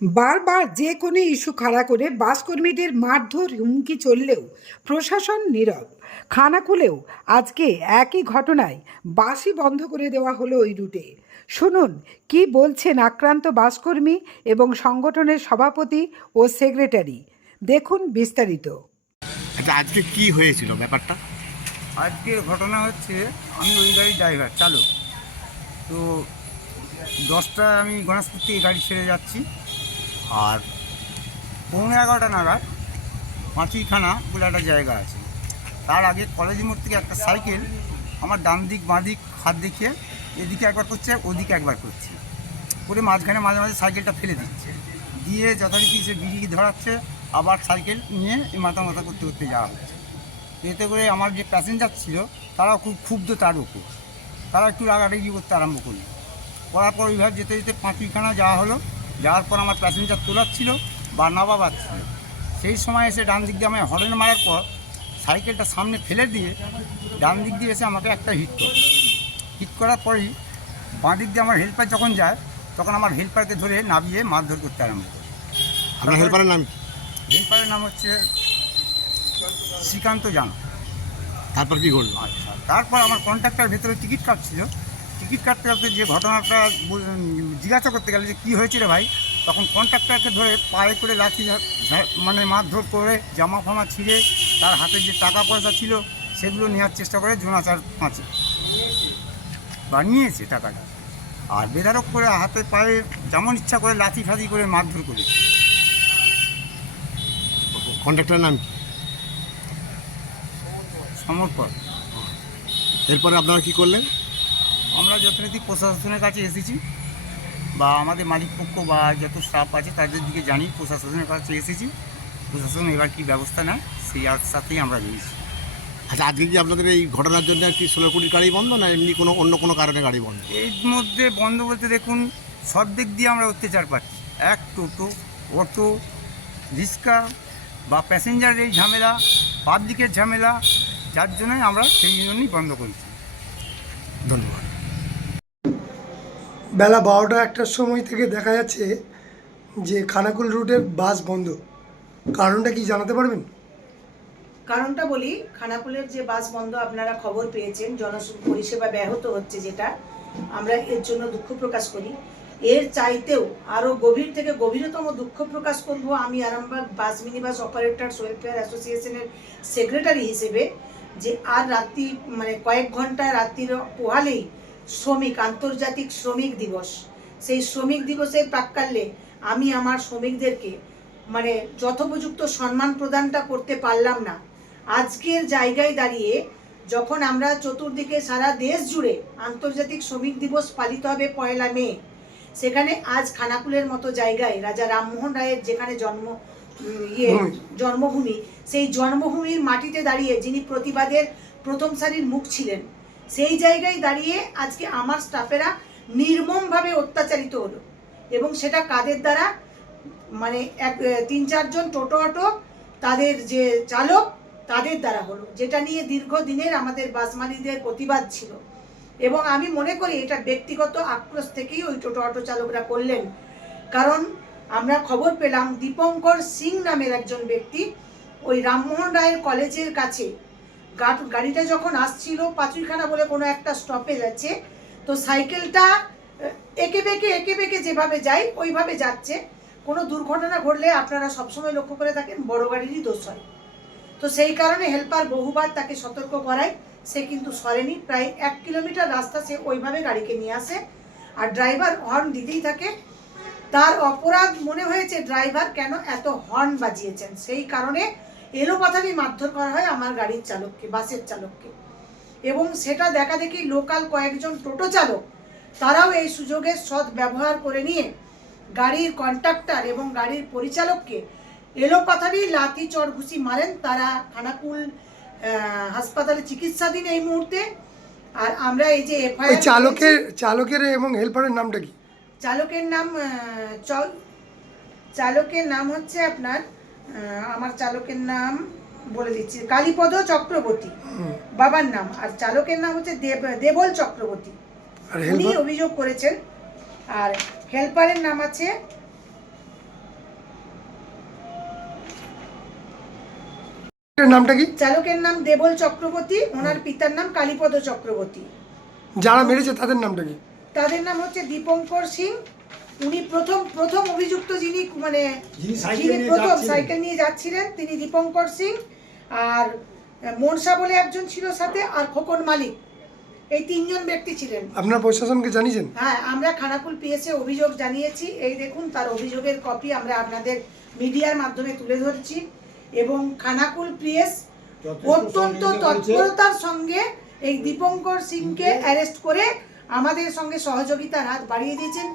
বারবার যে কোনো ইস্যু খাড়া করে বাসকর্মীদের মারধর হুমকি চললেও প্রশাসন নীরব। খানাকুলেও আজকে একই ঘটনায় বাসই বন্ধ করে দেওয়া হলো ওই রুটে। শুনুন কি বলছেন আক্রান্ত বাসকর্মী এবং সংগঠনের সভাপতি ও সেক্রেটারি? দেখুন বিস্তারিত। আচ্ছা আজকে কি হয়েছিল ব্যাপারটা? আজকের ঘটনা হচ্ছে আমি ওই গাড়ির ড্রাইভার চালক। তো দশটা আমি গণেশপুর থেকে গাড়ি ছেড়ে যাচ্ছি। আর পৌনে এগারোটা নাগাদ পাঁচিখানা বলে একটা জায়গা আছে। তার আগে কলেজ মোড় থেকে একটা সাইকেল আমার ডান দিক, বাঁ দিক, হাত দেখিয়ে এদিকে একবার করছে, ওদিকে একবার করছে। করে মাঝখানে মাঝে মাঝে সাইকেলটা ফেলে দিচ্ছে। দিয়ে যথারীতি সে বিড়ি ধরাচ্ছে, আবার সাইকেল নিয়ে মাথা মাথা করতে করতে যাওয়া হচ্ছে। এতে করে আমার যে প্যাসেঞ্জার ছিল, তারাও খুব ক্ষুব্ধ তার উপর। তারা একটু রাগারাগি করতে আরম্ভ করল। করার পর ওইভাবে যেতে যেতে পাঁচুইখানা যাওয়া হলো। যাওয়ার পর আমার প্যাসেঞ্জার তোলার ছিল বা নাবাবার ছিল। সেই সময় এসে ডান দিক দিয়ে আমায় হরেন মারার পর সাইকেলটা সামনে ফেলে দিয়ে ডান দিক দিয়ে এসে আমাকে একটা হিট করে। হিট করার পরেই বাঁ দিক দিয়ে আমার হেল্পার যখন যায় তখন আমার হেল্পারকে ধরে নামিয়ে মারধর করতে আরম্ভ করে। আপনার হেল্পারের নাম কি? হেল্পারের নাম হচ্ছে শ্রীকান্ত জানা। তারপর কি করল আচ্ছা তারপর আমার কন্ট্রাক্টার ভেতরে টিকিট কাটছিল। টিকিট কাটতে কাটতে যে ঘটনাটা জিজ্ঞাসা করতে গেলে যে কী হয়েছে রে ভাই তখন কন্ট্রাক্টারকে ধরে পায়ে করে লাঠি মানে মারধর করে জামা ফামা ছিঁড়ে তার হাতে যে টাকা পয়সা ছিল সেগুলো নেওয়ার চেষ্টা করে জোনাচার পাঁচে। বা নিয়েছে টাকাটা। আর বেধারক করে হাতে পায়ে যেমন ইচ্ছা করে লাঠি ফাঁদি করে মারধর করেছে কন্ট্রাক্টরের নাম কি? সমর্পণ এরপরে আপনারা কি করলেন? আমরা যথারীতি প্রশাসনের কাছে এসেছি বা আমাদের মালিক পক্ষ বা যত স্টাফ আছে তাদের দিকে জানি প্রশাসনের কাছে এসেছি। প্রশাসন এবার কি ব্যবস্থা নেয় সেই সাথেই আমরা রয়েছি। আচ্ছা আজকে কি আপনাদের এই ঘটনার জন্য কি ষোলো কোটির গাড়ি বন্ধ না এমনি কোনো অন্য কোনো কারণে গাড়ি বন্ধ? এর মধ্যে বন্ধ বলতে দেখুন সব দিক দিয়ে আমরা অত্যাচার পাচ্ছি। এক টোটো অটো রিক্সা বা প্যাসেঞ্জারের এই ঝামেলা পাবলিকের ঝামেলা যার জন্যই আমরা সেই জন্যই বন্ধ করেছি। ধন্যবাদ। বেলা বারোটা একটার সময় থেকে দেখা যাচ্ছে যে খানাকুল রুটের বাস বন্ধ। কারণটা কি জানাতে পারবেন? কারণটা বলি খানাকুলের যে বাস বন্ধ আপনারা খবর পেয়েছেন জন পরিষেবা ব্যাহত হচ্ছে যেটা। আমরা এর জন্য দুঃখ প্রকাশ করি। এর চাইতেও আরও গভীর থেকে গভীরতম দুঃখ প্রকাশ করব আমি Arambagh bus minibus operators welfare অ্যাসোসিয়েশনের সেক্রেটারি হিসেবে, যে আর রাত্রি মানে কয়েক ঘণ্টা রাত্রির পোহালেই শ্রমিক আন্তর্জাতিক শ্রমিক দিবস। সেই শ্রমিক দিবসের প্রাক্কালে আমি আমার শ্রমিকদেরকে মানে যথোপযুক্ত সম্মান প্রদানটা করতে পারলাম না। আজকের জায়গায় দাঁড়িয়ে যখন আমরা চতুর্দিকে সারা দেশ জুড়ে আন্তর্জাতিক শ্রমিক দিবস পালিত হবে পয়লা মে সেখানে আজ খানাকুলের মতো জায়গায় রাজা রামমোহন রায়ের যেখানে জন্ম ইয়ে জন্মভূমি সেই জন্মভূমির মাটিতে দাঁড়িয়ে যিনি প্রতিবাদের প্রথম সারির মুখ ছিলেন সেই জায়গায় দাঁড়িয়ে আজকে আমার স্টাফেরা নির্মমভাবে অত্যাচারিত হলো। এবং সেটা কাদের দ্বারা? মানে এক তিন, চারজন টোটো অটো, তাদের যে চালক, তাদের দ্বারা হলো। যেটা নিয়ে দীর্ঘদিনের আমাদের বাস মালিকদের প্রতিবাদ ছিল। এবং আমি মনে করি এটা ব্যক্তিগত আক্রোশ থেকেই ওই টোটো অটো চালকরা করলেন। কারণ আমরা খবর পেলাম দীপঙ্কর সিং নামের একজন ব্যক্তি ওই রামমোহন রায়ের কলেজের কাছে গাড়িটা যখন আসছিল পাঁচুইখানা বলে কোনো একটা স্টপেজ আছে, তো সাইকেলটা এঁকে বেঁকে এঁকে বেঁকে যেভাবে যায়, ওইভাবে যাচ্ছে। কোনো দুর্ঘটনা ঘটলে আপনারা সবসময় লক্ষ্য করে থাকেন, বড় গাড়িরই দোষ হয়। তো সেই কারণে হেল্পার বহুবার তাকে সতর্ক করায়, সে কিন্তু সরেনি। প্রায় এক কিলোমিটার রাস্তা সে ওইভাবে গাড়িকে নিয়ে আসে। আর ড্রাইভার হর্ন দিতেই থাকে। তার অপরাধ মনে হয়েছে ড্রাইভার কেন এত হর্ন বাজিয়েছেন? সেই কারণে এলোপাথারি মারধর করা হয় আমার গাড়ির চালককে বাসের চালককে। এবং সেটা দেখা দেখি লোকাল কয়েকজন টোটো চালক তারাও এই সুযোগের সৎ ব্যবহার করে নিয়ে গাড়ির কন্ট্রাক্টর এবং গাড়ির পরিচালককে এলোপাথারি লাথি চড় ঘুষি মারেন। তারা খানাকুল হাসপাতালে চিকিৎসাধীন এই মুহূর্তে। আর আমরা এই যে এফআইআর চালকের চালকের এবং হেল্পারের নামটা কি? চালকের নাম চল চালকের নাম হচ্ছে আপনার আমার চালকের নাম বলে দিচ্ছি। কালীপদ চক্রবর্তী। বাবার নাম। আর চালকের নাম হচ্ছে দেবল চক্রবর্তী। উনি অভিযোগ করেছেন। আর হেল্পারের নাম আছে নামটা কি? চালকের নাম দেবল চক্রবর্তী ওনার পিতার নাম কালীপদ চক্রবর্তী। যারা মেরেছে তাদের নামটা কি? তাদের নাম হচ্ছে দীপঙ্কর সিং উনি প্রথম প্রথম অভিযুক্ত যিনি মানে যিনি প্রথম সাইকেল নিয়ে যাচ্ছিলেন তিনি দীপঙ্কর সিং আর মনসা বলে একজন ছিল সাথে আর খোকন মালিক। এই তিনজন ব্যক্তি ছিলেন। আপনার প্রশাসনকে জানিয়েছেন? হ্যাঁ আমরা খানাকুল পিএসএ অভিযোগ জানিয়েছি। এই দেখুন তার অভিযোগের কপি আমরা আপনাদের মিডিয়ার মাধ্যমে তুলে ধরছি এবং খানাকুল পিএস অত্যন্ত তৎপরতার সঙ্গে এই দীপঙ্কর সিংকে অ্যারেস্ট করে আমাদের সঙ্গে সহযোগিতার হাত বাড়িয়ে দিয়েছেন।